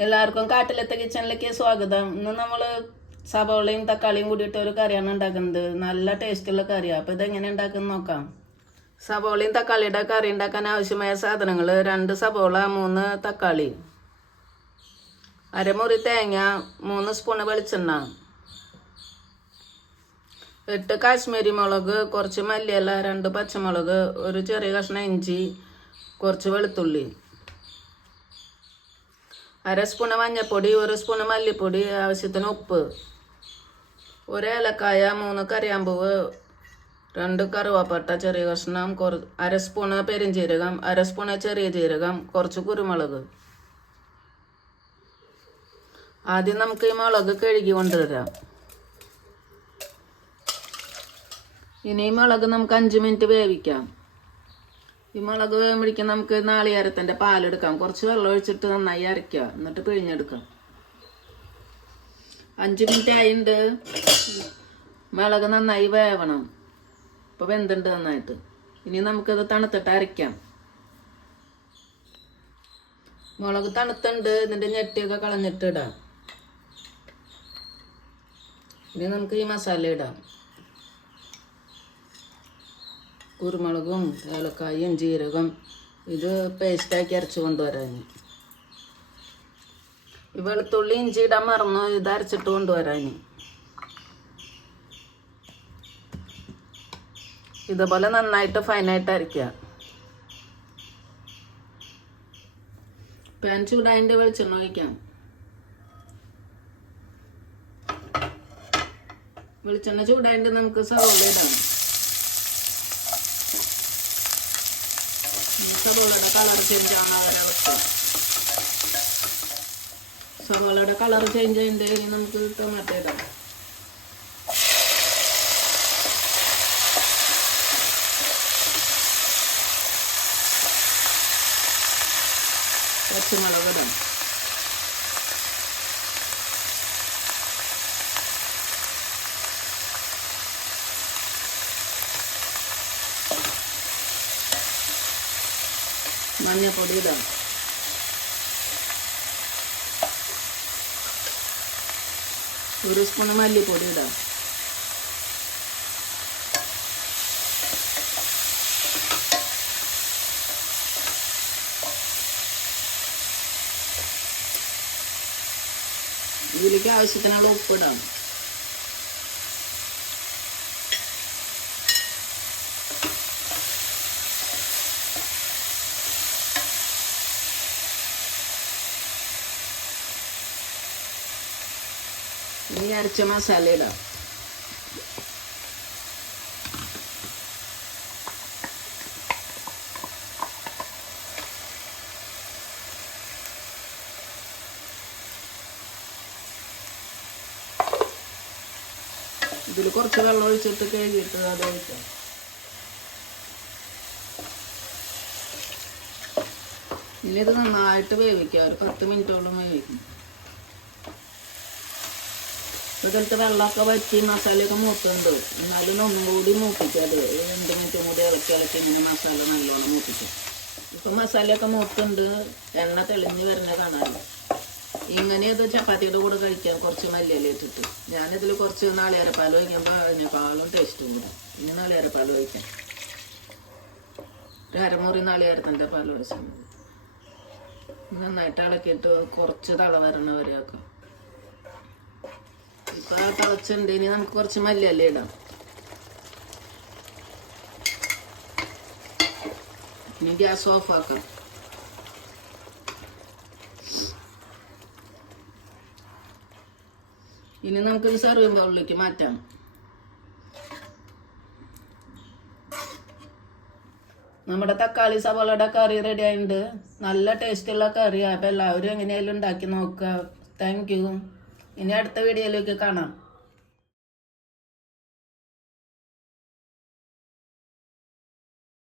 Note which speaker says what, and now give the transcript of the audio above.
Speaker 1: എല്ലാവർക്കും കാട്ടിലത്തെ കിച്ചണിലേക്ക് സ്വാഗതം. ഇന്ന് നമ്മൾ സവോളയും തക്കാളിയും കൂടിയിട്ട് ഒരു കറിയാണ് ഉണ്ടാക്കുന്നത്. നല്ല ടേസ്റ്റുള്ള കറിയാണ് അപ്പോൾ ഇതെങ്ങനെ ഉണ്ടാക്കുന്ന നോക്കാം. സവോളയും തക്കാളിയുടെ കറി ഉണ്ടാക്കാൻ ആവശ്യമായ സാധനങ്ങൾ രണ്ട് സവോള മൂന്ന് തക്കാളി. അരമുറി തേങ്ങ മൂന്ന് സ്പൂണ് വെളിച്ചെണ്ണ. എട്ട് കാശ്മീരി മുളക് കുറച്ച് മല്ലിയില രണ്ട് പച്ചമുളക് ഒരു ചെറിയ കഷ്ണം ഇഞ്ചി കുറച്ച് വെളുത്തുള്ളി. അര സ്പൂണ് മഞ്ഞൾപ്പൊടി ഒരു സ്പൂണ് മല്ലിപ്പൊടി ആവശ്യത്തിന് ഉപ്പ് ഒരു ഏലക്കായ മൂന്ന് കറിയാമ്പൂവ് രണ്ട് കറുവാപ്പട്ട ചെറിയ കഷ്ണം കുറ അര സ്പൂണ് അരസ്പൂണ് അര ചെറിയ ജീരകം കുറച്ച് കുരുമുളക്. ആദ്യം നമുക്ക് ഈ മുളക് കഴുകി കൊണ്ടുവരാം. ഇനി മുളക് നമുക്ക് അഞ്ച് മിനിറ്റ് വേവിക്കാം. ഈ മുളക് വേകുമ്പോഴേക്കും നമുക്ക് നാളികേരത്തിന്റെ പാലെടുക്കാം. കുറച്ച് വെള്ളം ഒഴിച്ചിട്ട് നന്നായി അരയ്ക്കുക. എന്നിട്ട് പിഴിഞ്ഞെടുക്കാം അഞ്ച് മിനിറ്റ് ആയിണ്ട്. മുളക് നന്നായി വേവണം. ഇപ്പോൾ വെന്തുണ്ട് നന്നായിട്ട്. ഇനി നമുക്കത് തണുത്തിട്ട് അരയ്ക്കാം. മുളക് തണുത്തുണ്ട്. ഇതിന്റെ ഞെട്ടിയൊക്കെ കളഞ്ഞിട്ട് ഇടാം. ഇനി നമുക്ക് ഈ മസാല ഇടാം. കുരുമുളകും ഏലക്കായും ജീരകം. ഇത് പേസ്റ്റാക്കി അരച്ച് കൊണ്ടുവരാൻ വെളുത്തുള്ളി ഇഞ്ചി ഇടാൻ മറന്നു. ഇത് അരച്ചിട്ട് കൊണ്ടുവരാൻ ഇതുപോലെ നന്നായിട്ട് ഫൈനായിട്ട് അരയ്ക്കുക. പാൻ ചൂടായതിന്റെ വെളിച്ചെണ്ണ ഒഴിക്കാം. വെളിച്ചെണ്ണ ചൂടായിട്ട് നമുക്ക് സവോള ഇടാം. സവോളയുടെ കളർ ചേഞ്ച് വെക്കുക സവോളയുടെ കളർ ചേഞ്ച് നമുക്ക് ടൊമാറ്റോ ഇടാം പച്ചമുളക് ഇടാം. മഞ്ഞപ്പൊടി ഇടാം ഒരു സ്പൂൺ മല്ലിപ്പൊടി ഇടാം ഇതിലേക്ക് ആവശ്യത്തിനുള്ള ഉപ്പിടാം. ഇനി അരച്ച മസാല ഇടാം ഇതിൽ കുറച്ച് വെള്ളം ഒഴിച്ചിട്ട് കഴുകിയിട്ട് അത് ഒഴിക്കാം. ഇനി ഇത് നന്നായിട്ട് വേവിക്കുക ഒരു പത്ത് മിനിറ്റോളം വേവിക്കും. ഇതിലത്തെ വെള്ളമൊക്കെ വറ്റി മസാലയൊക്കെ മൂത്തുണ്ട്. എന്നാലും ഒന്നും കൂടി മൂപ്പിച്ചത് രണ്ട് മിനിറ്റും കൂടി ഇളക്കി ഇളക്കി ഇങ്ങനെ മസാല നല്ലോണം മൂപ്പിച്ചു ഇപ്പം മസാലയൊക്കെ മൂത്തുണ്ട്. എണ്ണ തെളിഞ്ഞ് വരുന്ന കാണാൻ ഇങ്ങനെ ഇത് ചപ്പാത്തിയുടെ കൂടെ കഴിക്കാം. കുറച്ച് മല്ലിയല്ലേ ഇട്ടിട്ട്. ഞാനിതിൽ കുറച്ച് നാളികേരപ്പാൽ ഒഴിക്കുമ്പോൾ അതിനേക്കാളും ടേസ്റ്റ് കൂടും. ഇനി നാളികേരപ്പാൽ ഒഴിക്കാം. ഒരു അരമുറി നാളികേരത്തിന്റെ പാൽ ഒഴിച്ചാൽ നന്നായിട്ട് ഇളക്കിയിട്ട് കുറച്ച് തള വരണ വരെയൊക്കെ. ഇപ്പൊ തിളച്ചുണ്ട് ഇനി നമുക്ക് കുറച്ച് മല്ലിയല്ലേ ഇടാം. ഇനി ഗ്യാസ് ഓഫ് ആക്കാം. ഇനി നമുക്ക് സർവിങ് ബൗളിലേക്ക് മാറ്റാം. നമ്മുടെ തക്കാളി സവാളയുടെ കറി റെഡി ആയിട്ടുണ്ട്. നല്ല ടേസ്റ്റുള്ള കറിയാണ് അപ്പം എല്ലാവരും എങ്ങനെയായാലും ഉണ്ടാക്കി നോക്കുക. താങ്ക് യു ഇനി അടുത്ത വീഡിയോയിലേക്ക് കാണാം.